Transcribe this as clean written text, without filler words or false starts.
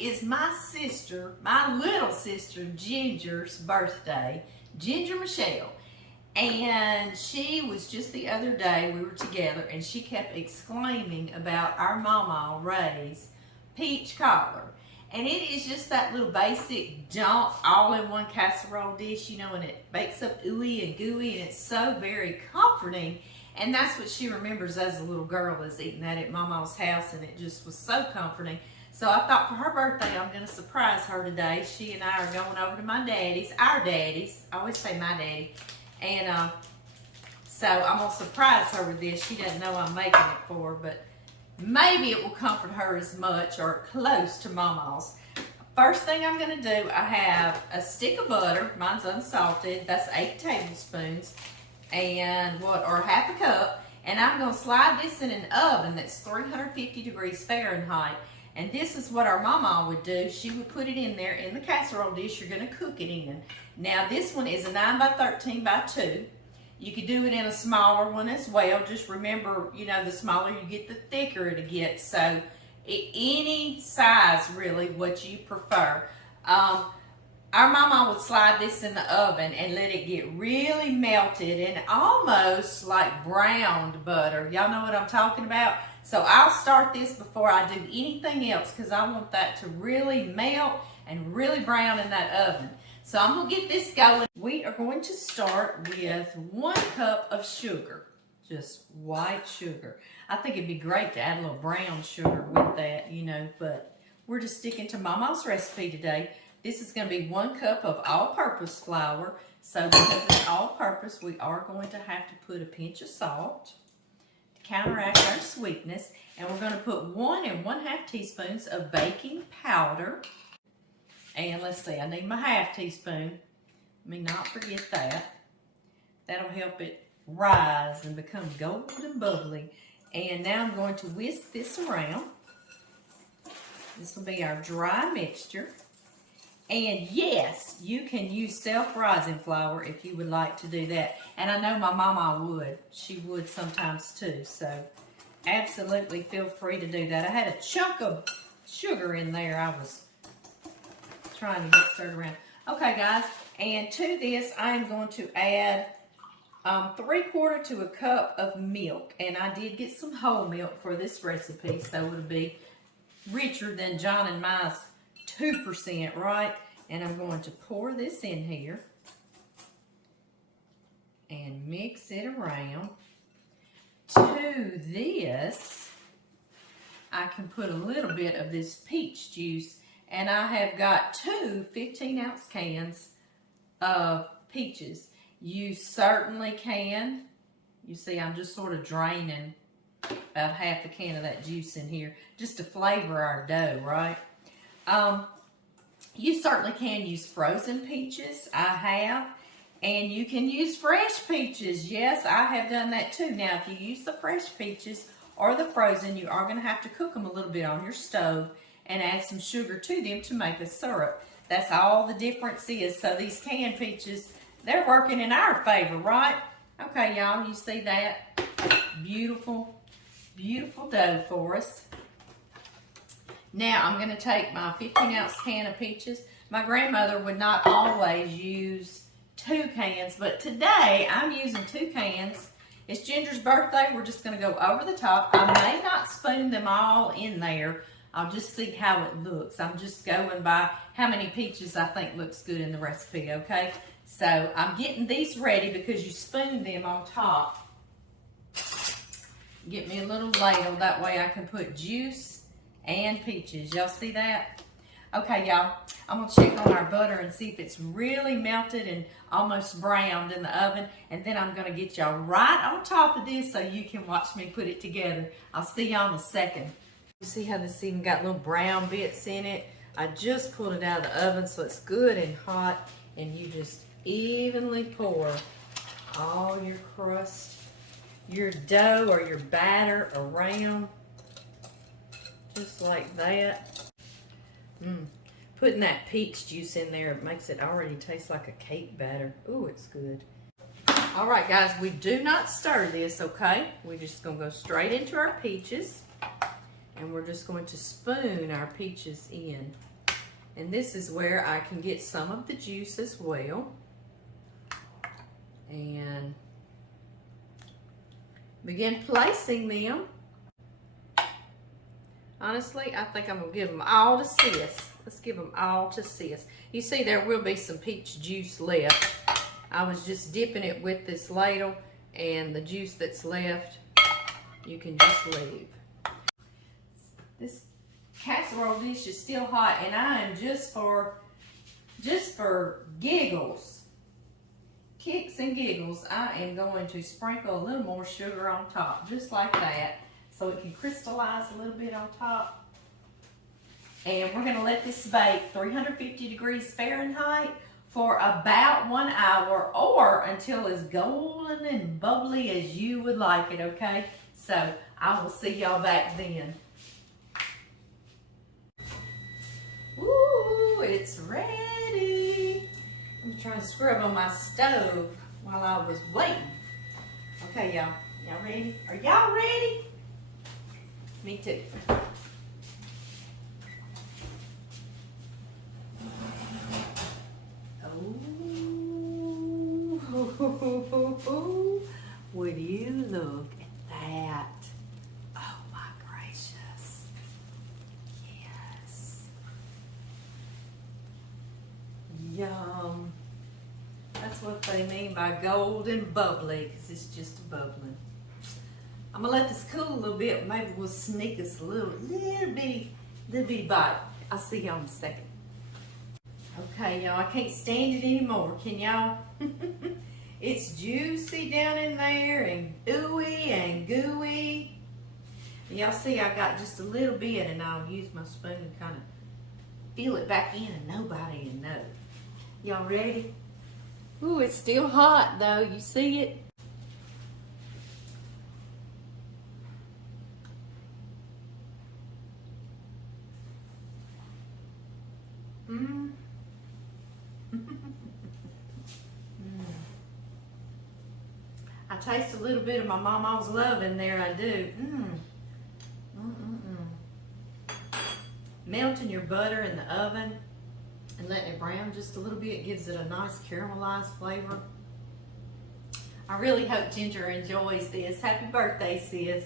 is my sister, my little sister Ginger's birthday, Ginger Michelle. And she was just the other day, we were together, and she kept exclaiming about our Mama Ray's peach cobbler. And it is just that little basic dump all-in-one casserole dish, you know, and it bakes up ooey and gooey, and it's so very comforting. And that's what she remembers as a little girl, is eating that at Mama's house, and it just was so comforting. So I thought for her birthday, I'm going to surprise her today. She and I are going over to my daddy's, our daddy's. I always say my daddy. And so I'm going to surprise her with this. She doesn't know I'm making it for her, but maybe it will comfort her as much, or close to Mama's. First thing I'm going to do, I have a stick of butter. Mine's unsalted. That's 8 tablespoons. And or half a cup. And I'm going to slide this in an oven that's 350 degrees Fahrenheit. And this is what our Mama would do. She would put it in there in the casserole dish you're going to cook it in. Now this one is a 9 by 13 by 2. You could do it in a smaller one as well. Just remember, you know, the smaller you get, the thicker it gets. So any size really, what you prefer. Our Mama would slide this in the oven and let it get really melted and almost like browned butter. Y'all know what I'm talking about? So I'll start this before I do anything else, because I want that to really melt and really brown in that oven. So I'm going to get this going. We are going to start with 1 cup of sugar, just white sugar. I think it'd be great to add a little brown sugar with that, you know, but we're just sticking to Mama's recipe today. This is going to be 1 cup of all-purpose flour. So because it's all-purpose, we are going to have to put a pinch of salt to counteract our sweetness. And we're going to put 1 1/2 teaspoons of baking powder. And let's see, I need my 1/2 teaspoon. Let me not forget that. That'll help it rise and become golden bubbly. And now I'm going to whisk this around. This will be our dry mixture. And yes, you can use self-rising flour if you would like to do that. And I know my Mama would. She would sometimes too. So absolutely feel free to do that. I had a chunk of sugar in there. I was trying to get stirred around. Okay, guys. And to this, I am going to add 3/4 to a cup of milk. And I did get some whole milk for this recipe, so it'll be richer than John and My's 2%, right? And I'm going to pour this in here and mix it around. To this, I can put a little bit of this peach juice, and I have got 2 15-ounce cans of peaches. You certainly can. You see, I'm just sort of draining about half a can of that juice in here just to flavor our dough, right? You certainly can use frozen peaches. I have. And you can use fresh peaches. Yes, I have done that too. Now, if you use the fresh peaches or the frozen, you are going to have to cook them a little bit on your stove and add some sugar to them to make a syrup. That's all the difference is. So these canned peaches, they're working in our favor, right? Okay, y'all, you see that? Beautiful, beautiful dough for us. Now, I'm going to take my 15-ounce can of peaches. My grandmother would not always use 2 cans, but today I'm using 2 cans. It's Ginger's birthday. We're just going to go over the top. I may not spoon them all in there. I'll just see how it looks. I'm just going by how many peaches I think looks good in the recipe, okay? So I'm getting these ready because you spoon them on top. Get me a little ladle. That way I can put juice and peaches. Y'all see that? Okay, y'all. I'm going to check on our butter and see if it's really melted and almost browned in the oven. And then I'm going to get y'all right on top of this so you can watch me put it together. I'll see y'all in a second. You see how this even got little brown bits in it? I just pulled it out of the oven so it's good and hot. And you just evenly pour all your crust, your dough or your batter around. Just like that. Putting that peach juice in there makes it already taste like a cake batter. Ooh, it's good. All right, guys, we do not stir this, okay? We're just going to go straight into our peaches. And we're just going to spoon our peaches in. And this is where I can get some of the juice as well. And begin placing them. Honestly, I think I'm gonna give them all to Sis. Let's give them all to Sis. You see there will be some peach juice left. I was just dipping it with this ladle, and the juice that's left, you can just leave. This casserole dish is still hot, and I am just for giggles, kicks and giggles, I am going to sprinkle a little more sugar on top, just like that, so it can crystallize a little bit on top. And we're gonna let this bake 350 degrees Fahrenheit for about 1 hour, or until as golden and bubbly as you would like it, okay? So I will see y'all back then. Ooh, it's ready. I'm trying to scrub on my stove while I was waiting. Okay, y'all. Y'all ready? Are y'all ready? Me too. Oh, would you look at that? Oh my gracious. Yes. Yum. That's what they mean by golden bubbly, because it's just bubbling. I'm gonna let this cool a little bit. Maybe we'll sneak us a little bitty bite. I'll see y'all in a second. Okay, y'all, I can't stand it anymore. Can y'all? It's juicy down in there and ooey and gooey. Y'all see I got just a little bit, and I'll use my spoon and kind of fill it back in, and nobody will know. Y'all ready? Ooh, it's still hot though. You see it? Mmm. I taste a little bit of my mama's love in there, I do. Melting your butter in the oven and letting it brown just a little bit gives it a nice caramelized flavor. I really hope Ginger enjoys this. Happy birthday, Sis.